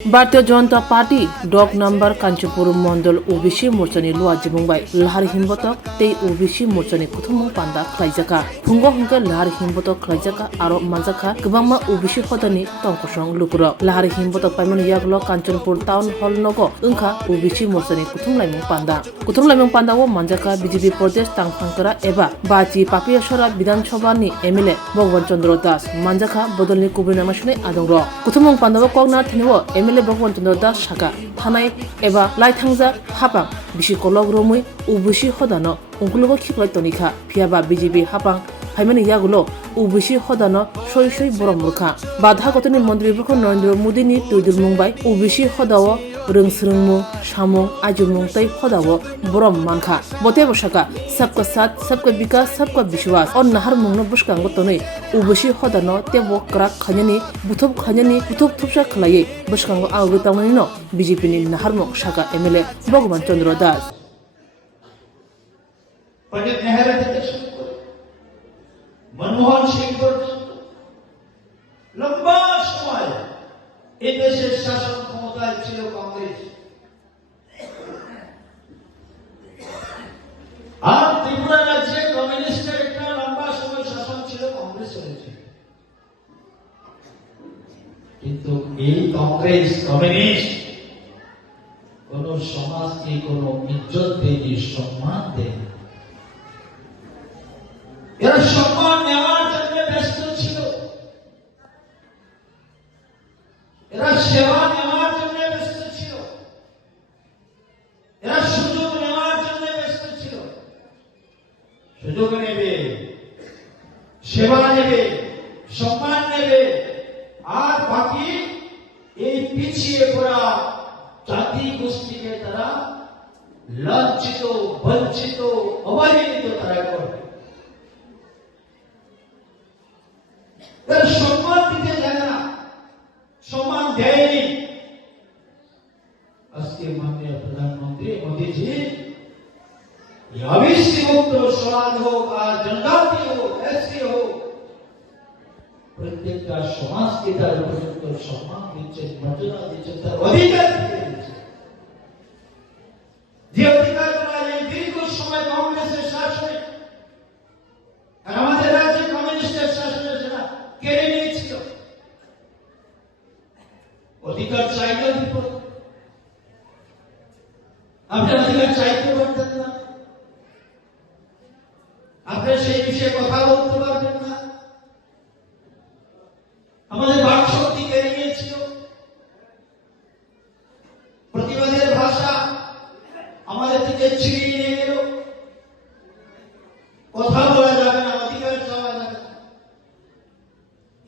Bharatiya Janata party डग number Kanchipur मंडल OBC मोर्चानि लुआ जिबुंबाय लाहार हिमबतक तै ओबीसी मोर्चानि कुथुमु पान्दा खलाइजाका फुंगो हुंके लाहार हिमबतक खलाइजाका आरो मानजाखा गोबांमा ओबीसी हदानि तंकसं लुकुरो लाहार हिमबतक पाइमन यागलो कांचनपुर टाउन हॉल नगो ओंखा ओबीसी मोर्चानि कुथुमलाइमुं पान्दाओ मानजाखा बीजेपी प्रदेश तांफांकरा एबा बाची पापियासरा विधानसभानि एमएलए भगवान चंद्र दास मानजाखा बदलनि कुबिनामासुनै आदंरो कुथुमुं पान्दाओ कगना थिनिओ एमएलए भगवान चंद्र दास साका थानाय एबा लाइथांजा हापां बिसि कलग रमै ओबीसी हदानो उंकुलुगो खिखलाय तनिखा फियाबा बीजेपी हापां फाइमानि यागुलो ओबीसी हदानो सय सय बरम मुखा बाधा गतनि मन्त्रीफोरखौ नरेंद्र मोदीनि तुइदुल मुंबाय ओबीसी हदाओ रोंसरोंमु सामुं आजुमुं तै हदाओ बरम मानखा बते बसाका सबका साथ सबका विकास सबका विश्वास और नाहार मुंनो बसकांगो तनै ओबीसी हदानो तेबो क्राक खान्यानि बुथुब थुबसा खलायै बसकांगो आवगो तावनानिनो बीजेपीनि नाहारमुं साका एमएलए भगवान चंद्र दास पंडित नेहरू থেকে শুরু করে মনমোহন সিং পর্যন্ত লম্বা সময় এই দেশের শাসন ক্ষমতায় ছিল কংগ্রেস। আর ত্রিপুরা রাজ্যে কমিউনিস্টের একটা লম্বা সময় শাসন ছিল, কংগ্রেস হয়েছে। কিন্তু এই কংগ্রেস কমিউনিস্ট কোন সমাজকে কোন ইজ্জত দেয়নি, সম্মান দেয়নি। এরা সম্মান নেওয়ার জন্য ব্যস্ত ছিল, এরা সেবা নেওয়ার জন্য ব্যস্ত ছিল, এরা সুযোগ নেওয়ার জন্য ব্যস্ত ছিল। সুযোগ নেবে, সেবা নেবে, সম্মান নেবে, আর বাকি এই পিছিয়ে পড়া জাতি গোষ্ঠীকে তারা লাঞ্ছিত, বঞ্চিত, অবহেলিত তারা করবে। সম্মান দিতে জানে না, সম্মান দেয়নি। আজকে মাননীয় প্রধানমন্ত্রী মোদীজি ওবিসি মুক্ত সমাজ হোক আর জনজাতি হোক, এসসি হোক, প্রত্যেকটা সমাজকে তার উপযুক্ত সম্মান দিচ্ছেন, মর্যাদা দিচ্ছেন, তার অধিকার দিচ্ছেন। যে অধিকার এই দীর্ঘ সময় কংগ্রেসের শাসনে আর আমাদের রাজ্যে কমিউনিস্টের শাসনে সেটা কেড়ে নিয়েছিল। অধিকার চাইলেও বিপদ, আপনি অধিকার চাইতে পারতেন না, আপনি সেই বিষয়ে কথা বলতে পারবেন না। আমাদের বাক শক্তি কেড়ে নিয়েছিল, প্রতিবাদের ভাষা আমাদের থেকে ছিনিয়ে নিয়ে গেল। কথা বলা যাবে না, অধিকার চাওয়া যাবে না।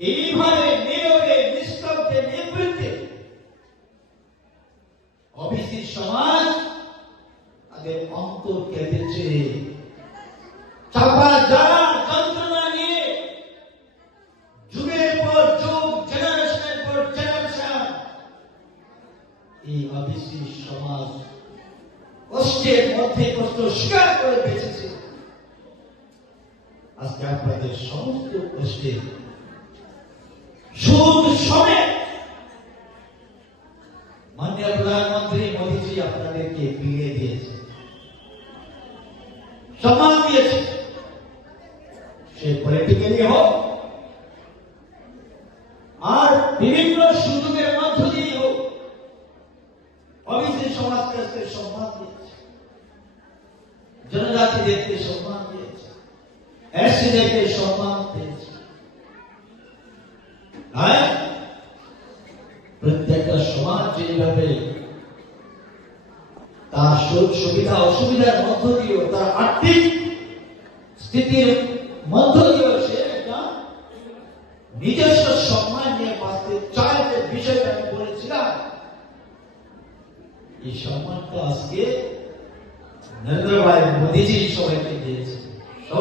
এইভাবে নীরবে, নিস্তব্ধে, নিবৃত্তে ওবিসি সমাজ তাদের অন্তর কেঁদেছে। চাপা যারা যন্ত্রণা নিয়ে যুগের পর যুগ, জেনারেশনের পর জেনারেশন এই ওবিসি সমাজ কষ্টের মধ্যে কষ্ট স্বীকার করে বেঁচেছে। আজকে আপনাদের সমস্ত কষ্টে সুদ সমেত মাননীয় প্রধানমন্ত্রী মোদীজি আপনাদেরকে বিলিয়ে দিয়েছে, সম্মান দিয়েছে। সে পলিটিক্যালি হোক আর বিভিন্ন সুযোগের মধ্য দিয়ে হোক, ওবিসি সমাজকে আজকে সম্মান দিয়েছে, জনজাতিদেরকে সম্মান দিয়েছে, এসসিদেরকে সম্মান দিয়েছে। প্রত্যেকটা সমাজ যেভাবে তার সুবিধা অসুবিধার মধ্য দিয়েও, তার আর্থিক স্থিতির মধ্য দিয়েও সে একটা নিজস্ব সম্মান নিয়ে বাঁচতে চায়, যে বিষয়টা আমি বলেছিলাম। এই সম্মানটা আজকে নরেন্দ্র ভাই মোদীজি সবাইকে দিয়েছে।